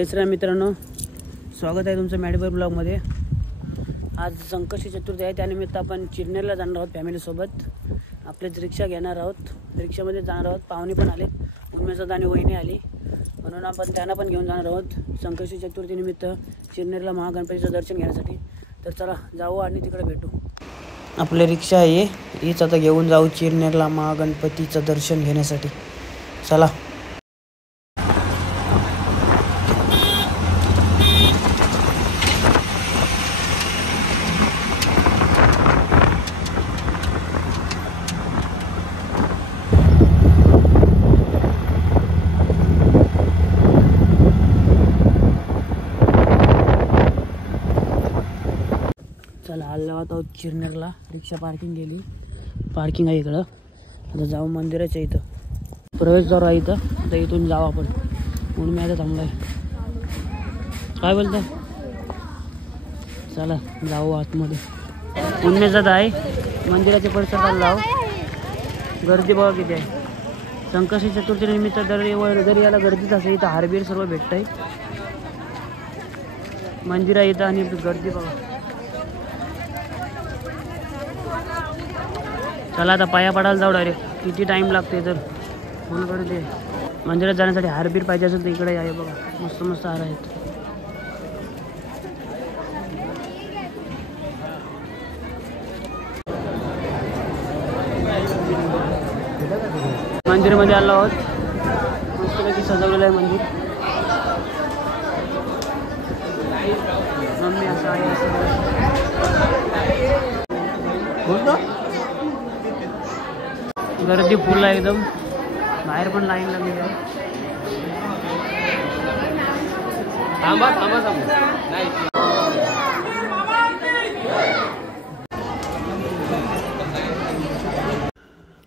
जय श्रीराम मित्रांनो, स्वागत आहे तुमचं मॅडीवर ब्लॉगमध्ये। आज संकष्टी चतुर्थी आहे, त्यानिमित्त आपण चिरनेरला जाणार आहोत फॅमिलीसोबत। आपलेच रिक्षा घेणार आहोत, रिक्षामध्ये जाणार आहोत। पाहुणे पण आले, उन्मेषदा आणि वहिनी आली, म्हणून आपण त्यांना पण घेऊन जाणार आहोत संकष्टी चतुर्थी निमित्त चिरनेरला महागणपतीचं दर्शन घेण्यासाठी। तर चला जाऊ आणि तिकडे भेटू। आपली रिक्षा आहे हीच, आता घेऊन जाऊ चिरनेरला महागणपतीचं दर्शन घेण्यासाठी। चला चला आलो आहोत चिरनेरला। रिक्षा पार्किंग केली, पार्किंग आहे इकडं। आता जाऊ मंदिराच्या इथं, प्रवेशद्वार आहे इथं। आता इथून जाऊ आपण। म्हणून मी आता थांबलोय, काय बोलताय? चला जाऊ आतमध्ये। उन्मेषदा आहे, मंदिराच्या परिसरात जाऊ। गर्दी बघा किती आहे। संकष्टी चतुर्थी निमित्त जरी याला गर्दीच असेल, इथं हारबीर सर्व भेटतंय। मंदिर आहे इथं आणि गर्दी बघा। चला आता पाया पडायला जाऊ डायरेक्ट। किती टाइम लागते तर फुल गर्दी आहे। मंदिरात जाण्यासाठी हारबीर पाहिजे असेल तर इकडे आहे बघा, मस्त मस्त हार आहेत। मंदिरमध्ये आलो आहोत, मस्तपैकी सजवलेलं आहे मंदिर। मम्मी असं आहे, असं गर्दी फुल आहे एकदम। बाहेर पण लाईन लागली आहे।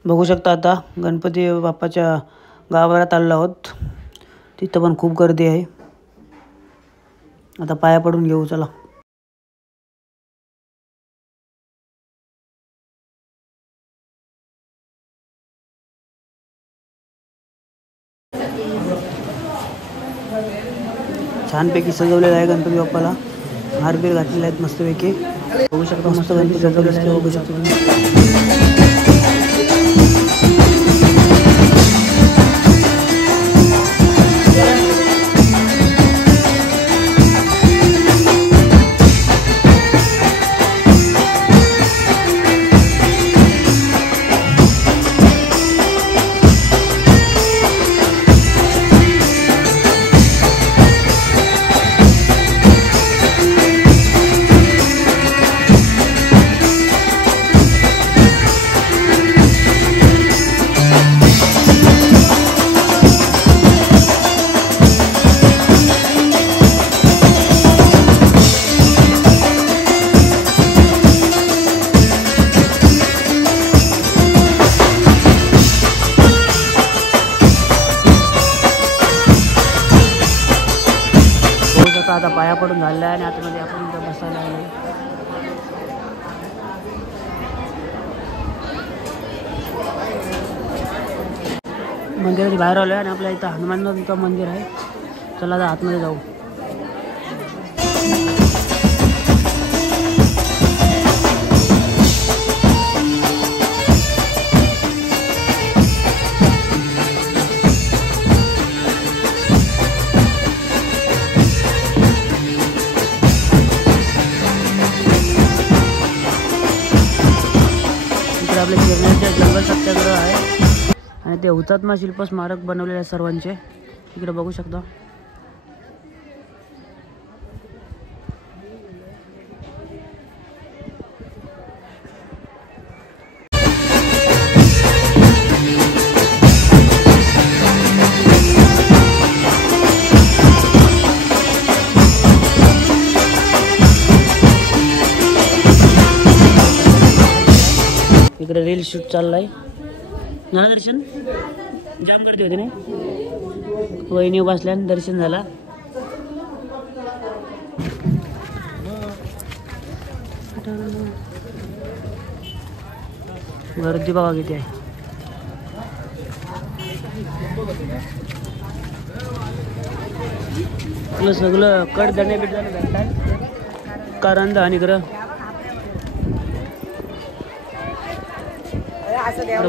बघू शकता आता गणपती बाप्पाच्या गाभाऱ्यात आलो आहोत। तिथं पण खूप गर्दी आहे। आता पाया पडून घेऊ, चला। छानपैकी सजवलेलं आहे गणपती बाप्पाला, हारबीर घातलेले आहेत मस्तपैकी। बघू शकता मस्त गणपती सजवलेला आहे, बघू शकता तुम्ही। आता पाया पडून झालेला आहे आणि आतमध्ये आपण इथं बसायला आहे। मंदिराच्या बाहेर आलो आहे आणि आपल्या इथं हनुमानचं मंदिर आहे। चला आता आतमध्ये जाऊ। आपल्या चिरनेरचे जंगल सत्याग्रह आहे आणि ते हुतात्मा शिल्प स्मारक बनवलेले आहे सर्वांचे, इकडे बघू शकता। इकडे रील शूट चाललाय ना। दर्शन जाम गर्दी होती नाही, वहिनी बसल्यान दर्शन झाला। गर्दी बघा किती आहे। आपलं सगळं कडधान्य बिडधान्य भेटतात. करंद आणि इकडं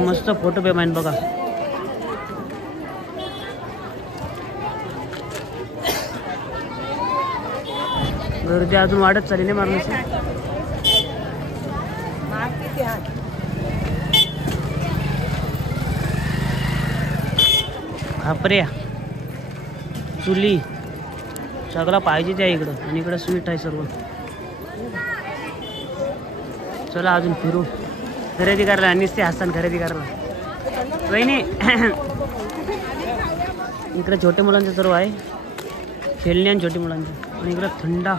मस्त फोटो पेमेंट बघा. गर्दी अजून वाढत चालली नाही मारण्याची. खापऱ्या चुली सगळं पाहिजे त्या इकडं. आणि इकडं स्वीट आहे सर्व. चला अजून फिरू. खरेदी करायला नुसते हसताना खरेदी करायला वहिनी. इकडे छोट्या मुलांचं सर्व आहे. खेळणी आणि छोटी मुलांची. आणि इकडं थंडा.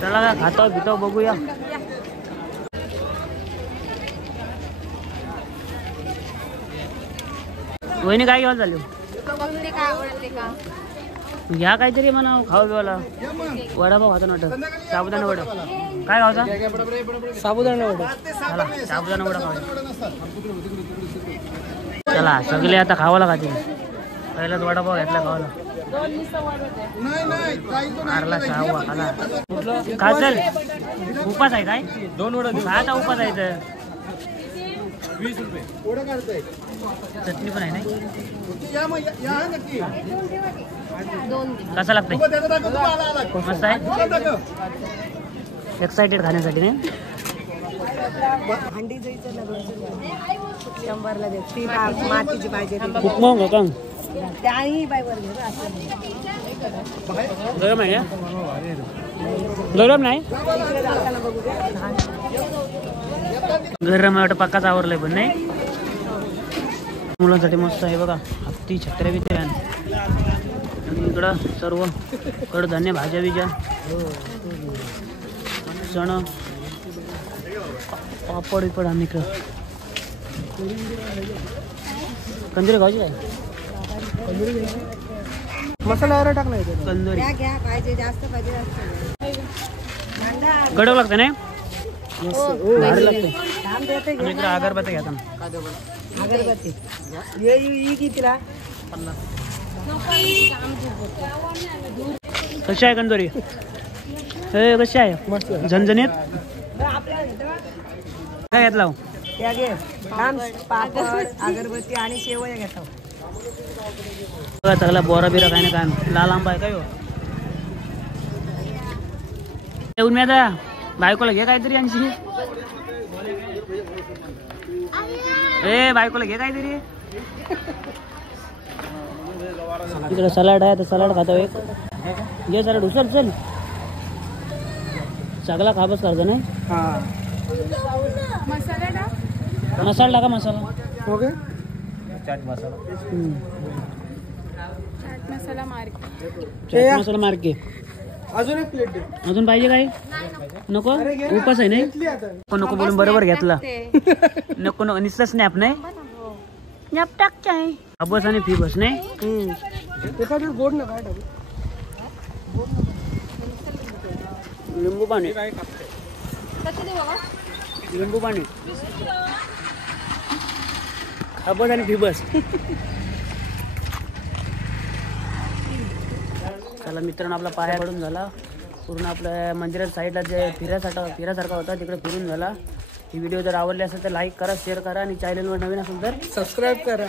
चला का खातो पितो बघूया. वहिनी काय घ्यायला चालू. घ्या काहीतरी म्हणा खाऊ बिवाला. वडापाव खातो ना वाटत. साबुदाणा वडा काय खायचा. साबुदाणा वडा. चला साबुदाणा वडा खाऊ. चला सगळे आता खावाला खातील. पहिलाच वडापाव घेतला खावाला. मारला सहा खाला का. चल उपास आहे काय. 2 वडा खायचा उपास आहे तर. 20 रुपये. चटणी पण आहे ना. कसा लागतंय. मस्त आहे. एक्साइटेड खाण्यासाठी नाही. खूप मग का. गरम आहे. गरम नाही. गरम वाटत पक्काच आवरलंय पण नाही. मुलांसाठी मस्त आहे बघा. हत्ती छत्र्या बित्र्या. आणि इकडं सर्व कडधान्य भाज्या बिज्या चण पापड बिपड. आम्ही इकडं कंदुरी खायची काय. मसाला वगैरे टाकला. कंदुरी कडक लागतं नाही. भारी लागते. इकडे अगरबत्ती घ्या. अगरबत्ती कितीला. 50. कशी आहे कंदोरी. हे कशी आहे झणझणीत. काय घेतला. अगरबत्ती आणि शेवया घेतो. चांगला बोरा बिरा काय ना काय. लाल आंबा आहे काय. येऊन मी आता बायकोला घे काहीतरी. आणशी ए बायकोला घे काहीतरी. इकडे सलाड आहे तर सलाड खातो एक. घे सलाड उसर. चल सगळा खाबच करतो नाही. मसाला टाका. मसाला ओके. चाट मसाला. मसाला मार्के. अजून एक प्लेट. अजून पाहिजे काय. नको उपास आहे नाही. नको बोलून बरोबर घेतला. नको नको निस्ता स्नॅप नाही. स्नॅप टाकचाय. अबस आणि फी बस नाही. गोड ना काय. लिंबू पाणी. लिंबू पाणी. अबस आणि फी बस. चला मित्रांनो आपला पाया पडून झाला. पूर्ण आपल्या मंदिरात साईडला जे फिरासारखा होता तिकडे फिरून झाला. ही व्हिडिओ जर आवडली असेल तर लाईक करा, शेअर करा आणि चॅनलवर नवीन असेल तर सबस्क्राईब करा.